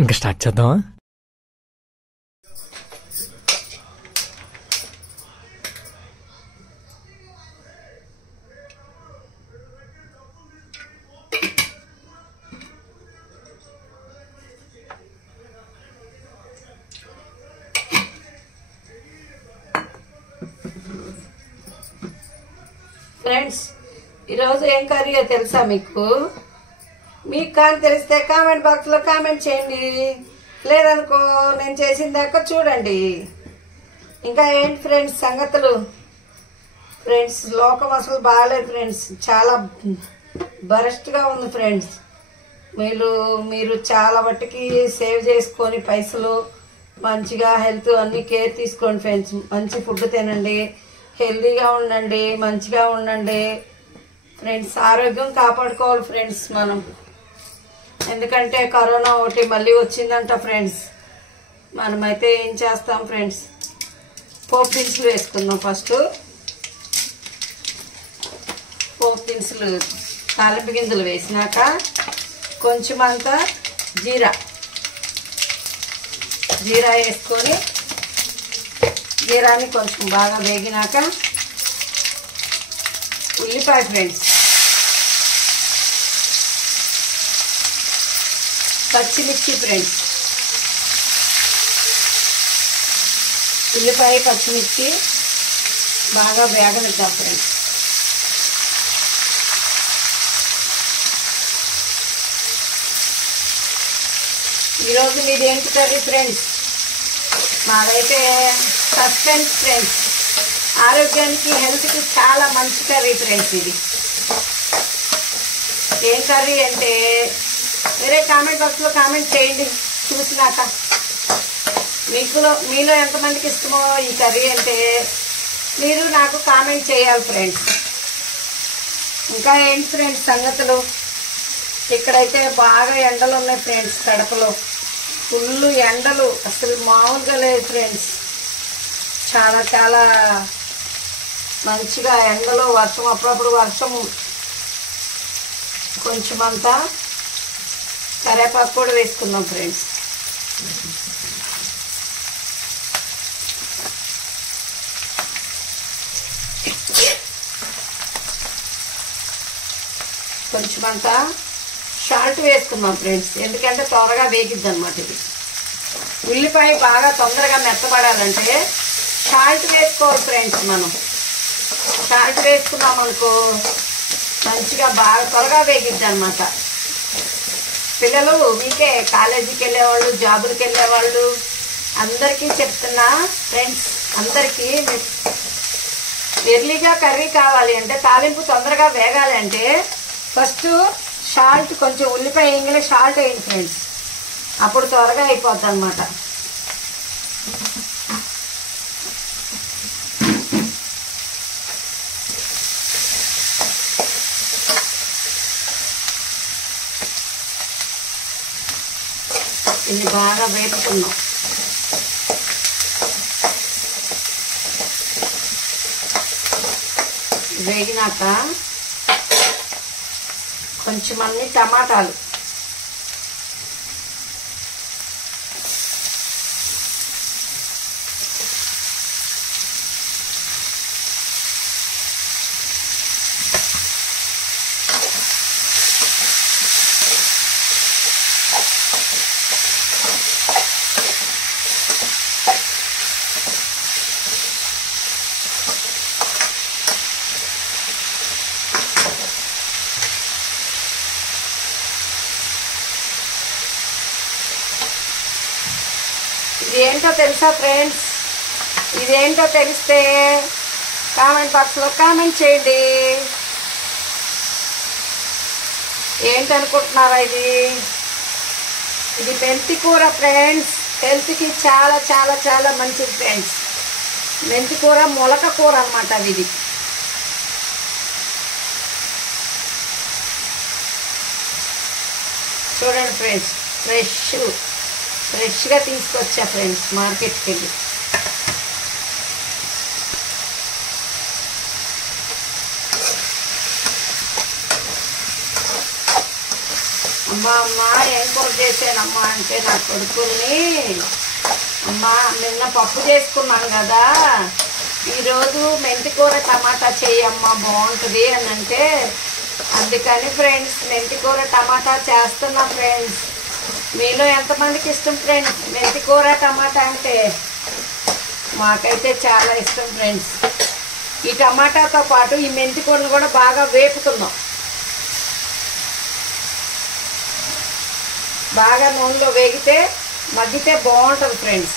ఇంకా స్టార్ట్ చేద్దామా? ఫ్రెండ్స్, ఈరోజు ఏం కర్రీయో తెలుసా మీకు? మీకు కానీ తెలిస్తే కామెంట్ బాక్స్లో కామెంట్ చేయండి. లేదనుకో నేను చేసిన దాకా చూడండి. ఇంకా ఏంటి ఫ్రెండ్స్ సంగతులు? ఫ్రెండ్స్, లోకం అసలు బాగాలేదు ఫ్రెండ్స్. చాలా బరస్ట్గా ఉంది ఫ్రెండ్స్. మీరు చాలా మట్టుకి సేవ్ చేసుకొని పైసలు మంచిగా హెల్త్ అన్ని కేర్ తీసుకోండి ఫ్రెండ్స్. మంచి ఫుడ్ తినండి, హెల్తీగా ఉండండి, మంచిగా ఉండండి ఫ్రెండ్స్. ఆరోగ్యం కాపాడుకోవాలి ఫ్రెండ్స్ మనం. ఎందుకంటే కరోనా ఒకటి మళ్ళీ వచ్చిందంట ఫ్రెండ్స్. మనమైతే ఏం చేస్తాం ఫ్రెండ్స్? పోపు దినుసులు వేసుకుందాం. ఫస్ట్ పోపు దినుసులు తాలింపు గింజలు వేసినాక కొంచెం అంతా జీరా వేసుకొని జీరాని కొంచెం బాగా వేగినాక ఉల్లిపాయ ఫ్రెండ్స్, పచ్చిమిర్చి ఫ్రెండ్స్, ఉల్లిపాయ పచ్చిమిర్చి బాగా వేగనిద్దాం ఫ్రెండ్స్. ఈరోజు మీది ఏంటి కర్రీ ఫ్రెండ్స్? మాదైతే సస్పెన్స్ ఫ్రెండ్స్. ఆరోగ్యానికి హెల్త్కి చాలా మంచి కర్రీ ఫ్రెండ్స్. ఇది ఏం కర్రీ అంటే మీరే కామెంట్ బాక్స్లో కామెంట్ చేయండి చూసినాక. మీలో ఎంతమందికి ఇష్టమో ఈ కర్రీ అంటే మీరు నాకు కామెంట్ చేయాలి ఫ్రెండ్స్. ఇంకా ఏంటి ఫ్రెండ్స్ సంగతులు? ఇక్కడైతే బాగా ఎండలు ఉన్నాయి ఫ్రెండ్స్. కడపలో ఫుల్ ఎండలు, అసలు మామూలుగా లేదు ఫ్రెండ్స్. చాలా చాలా మంచిగా ఎండలో వర్షం, అప్పుడప్పుడు వర్షము. కొంచెం అంతా కరివేపాకు కూడా వేసుకుందాం ఫ్రెండ్స్. కొంచెం అంతా సాల్ట్ వేసుకుందాం ఫ్రెండ్స్. ఎందుకంటే త్వరగా వేగిద్ది అనమాట ఇది. ఉల్లిపాయ బాగా తొందరగా మెత్తపడాలంటే సాల్ట్ వేసుకోవాలి ఫ్రెండ్స్. మనం సాల్ట్ వేసుకున్నాం అనుకో మంచిగా బాగా త్వరగా వేగిద్ది అనమాట. పిల్లలు మీకే కాలేజీకి వెళ్ళేవాళ్ళు, జాబులకి వెళ్ళేవాళ్ళు అందరికీ చెప్తున్నా ఫ్రెండ్స్. అందరికీ ఎర్లీగా కర్రీ కావాలి అంటే, తాలింపు తొందరగా వేగాలి అంటే ఫస్ట్ సాల్ట్, కొంచెం ఉల్లిపాయ వేయగానే సాల్ట్ వేయండి ఫ్రెండ్స్. అప్పుడు త్వరగా అయిపోద్ది అనమాట. ఇది బాగా వేపుకున్నాం. వేగినాక కొంచెం అన్ని టమాటాలు, ఇదేంటో తెలుసా ఫ్రెండ్స్? ఇదేంటో తెలిస్తే కామెంట్ బాక్స్లో కామెంట్ చేయండి. ఏంటనుకుంటున్నారా? ఇది మెంతి కూర ఫ్రెండ్స్. హెల్త్కి చాలా చాలా చాలా మంచిది ఫ్రెండ్స్. మెంతి కూర మొలక కూర అన్నమాట ఇది. చూడండి ఫ్రెండ్స్, ఫ్రెష్గా తీసుకొచ్చా ఫ్రెండ్స్ మార్కెట్కి వెళ్ళి. అమ్మా అమ్మ ఏం కూర చేశానమ్మా అంటే నా కొడుకుల్ని, అమ్మా నిన్న పప్పు చేసుకున్నాను కదా, ఈరోజు మెంతికూర టమాటా చేయమ్మా బాగుంటుంది అని అంటే, అందుకని ఫ్రెండ్స్ మెంతికూర టమాటా చేస్తున్నా ఫ్రెండ్స్. మీలో ఎంతమందికి ఇష్టం ఫ్రెండ్స్ మెంతికూర టమాటా అంటే? మాకైతే చాలా ఇష్టం ఫ్రెండ్స్. ఈ టమాటాతో పాటు ఈ మెంతికూరను కూడా బాగా వేపుతున్నాం. బాగా నూనెలో వేగితే మగ్గితే బాగుంటుంది ఫ్రెండ్స్.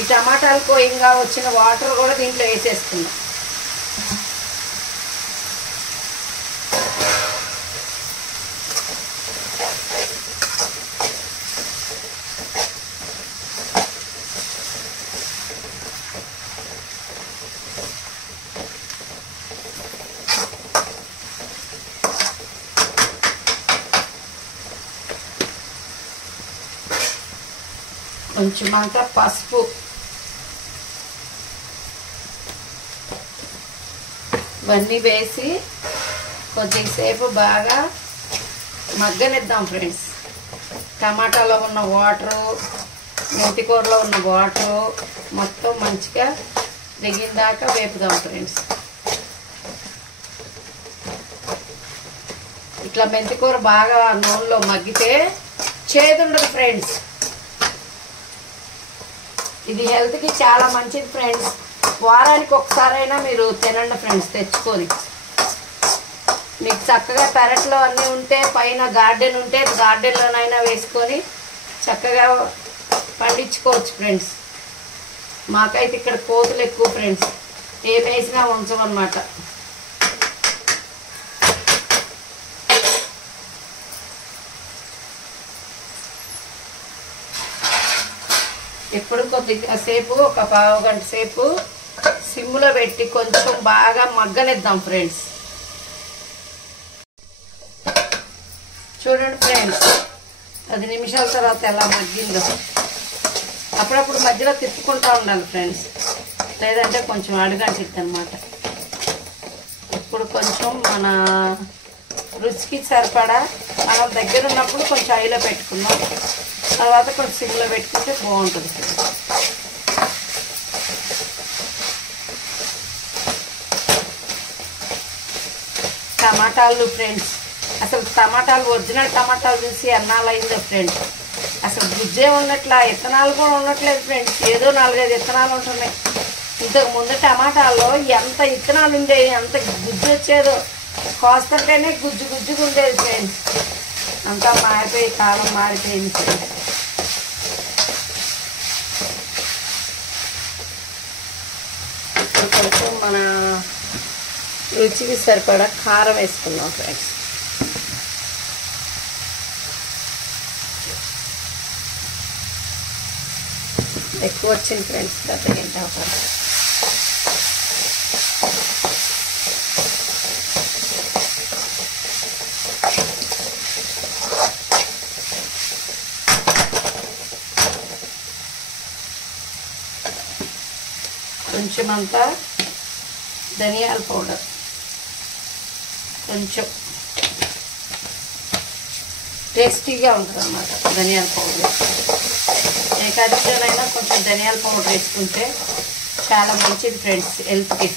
ఈ టమాటాలు కోయంగా వచ్చిన వాటర్ కూడా దీంట్లో వేసేసుకున్నాం. కొంచెం అంతా పసుపు, ఇవన్నీ వేసి కొద్దిసేపు బాగా మగ్గనిద్దాం ఫ్రెండ్స్. టమాటాలో ఉన్న వాటరు, మెంతికూరలో ఉన్న వాటరు మొత్తం మంచిగా దిగిందాకా వేపుదాం ఫ్రెండ్స్. ఇట్లా మెంతికూర బాగా నూనెలో మగ్గితే చేదుండదు ఫ్రెండ్స్. ఇది హెల్త్కి చాలా మంచిది ఫ్రెండ్స్. వారానికి ఒకసారైనా మీరు తినండి ఫ్రెండ్స్ తెచ్చుకొని. మీకు చక్కగా పెరట్లో అన్నీ ఉంటే, పైన గార్డెన్ ఉంటే గార్డెన్లోనైనా వేసుకొని చక్కగా పండించుకోవచ్చు ఫ్రెండ్స్. మాకైతే ఇక్కడ కోతులు ఎక్కువ ఫ్రెండ్స్, ఏం వేసినా ఉంచమన్నమాట. ఇప్పుడు కొద్దిగా సేపు, ఒక పావు గంట సేపు సిమ్లో పెట్టి కొంచెం బాగా మగ్గనిద్దాం ఫ్రెండ్స్. చూడండి ఫ్రెండ్స్ 10 నిమిషాల తర్వాత ఎలా మగ్గిందో. అప్పుడప్పుడు మధ్యలో తిప్పుకుంటూ ఉండాలి ఫ్రెండ్స్, లేదంటే కొంచెం అడుగంటిద్ది అన్నమాట. ఇప్పుడు కొంచెం మన రుచికి సరిపడా మనం దగ్గర ఉన్నప్పుడు కొంచెం హైలో పెట్టుకున్నాం, తర్వాత కొంచెం సిమ్లో పెట్టుకుంటే బాగుంటుంది ఫ్రెండ్స్. టమాటాలు ఫ్రెండ్స్, అసలు టమాటాలు ఒరిజినల్ టమాటాలు చూసి ఎన్నాళ్ళు అయిందో ఫ్రెండ్స్. అసలు గుజ్జే ఉన్నట్లా, ఇత్తనాలు కూడా ఉండట్లేదు ఫ్రెండ్స్. ఏదో 4-5 ఇత్తనాలు ఉంటున్నాయి. ఇంతకు ముందు టమాటాల్లో ఎంత ఇత్తనాలు ఉండేవి, ఎంత గుజ్జు వచ్చేదో. కోస్తుంటేనే గుజ్జు గుజ్జుగా ఉండేది ఫ్రెండ్స్. అంతా మారిపోయి, కాలం మారిపోయింది ఫ్రెండ్స్. ఇప్పుడు కొంచెం మన రుచికి సరిపడా కారం వేసుకున్నాం ఫ్రెండ్స్. ఎక్కువ వచ్చింది ఫ్రెండ్స్ కదా ఏంటో. కొంచెం అంతా ధనియాల పౌడర్, కొంచెం టేస్టీగా ఉంటుంది అన్నమాట ధనియాల పౌడర్. ఏ కర్రీలోనైనా కొంచెం ధనియాల పౌడర్ వేసుకుంటే చాలా మంచిది ఫ్రెండ్స్ హెల్త్కి.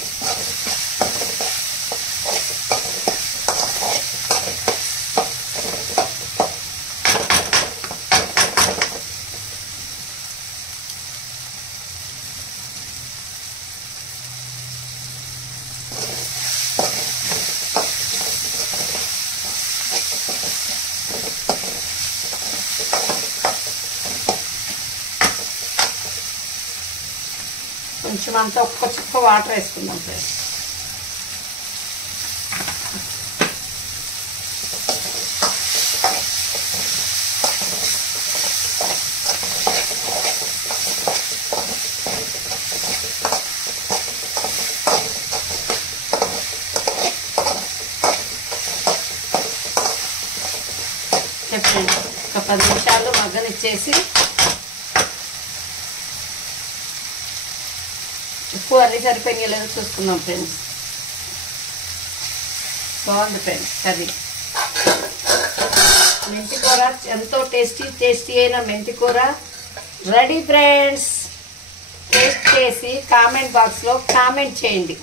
కొంచెం అంతా ఒక్క చుక్క వాటర్ వేసుకుందాం ఫ్రెండ్స్. ఫ్రెండ్స్ ఒక 10 నిమిషాలు మగ్గనిచ్చేసి ఉప్పు అన్నీ సరిపోయినాయి లేదో చూసుకుందాం ఫ్రెండ్స్. బాగుంది ఫ్రెండ్స్ కర్రీ. మెంతి కూర ఎంతో టేస్టీ అయిన మెంతి కూర రెడీ ఫ్రెండ్స్. టేస్ట్ చేసి కామెంట్ బాక్స్లో కామెంట్ చేయండి.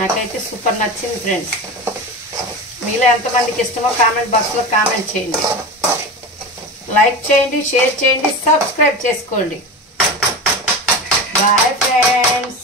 నాకైతే సూపర్ నచ్చింది ఫ్రెండ్స్. మీలో ఎంతమందికి ఇష్టమో కామెంట్ బాక్స్లో కామెంట్ చేయండి. లైక్ చేయండి, షేర్ చేయండి, సబ్స్క్రైబ్ చేసుకోండి. Bye friends.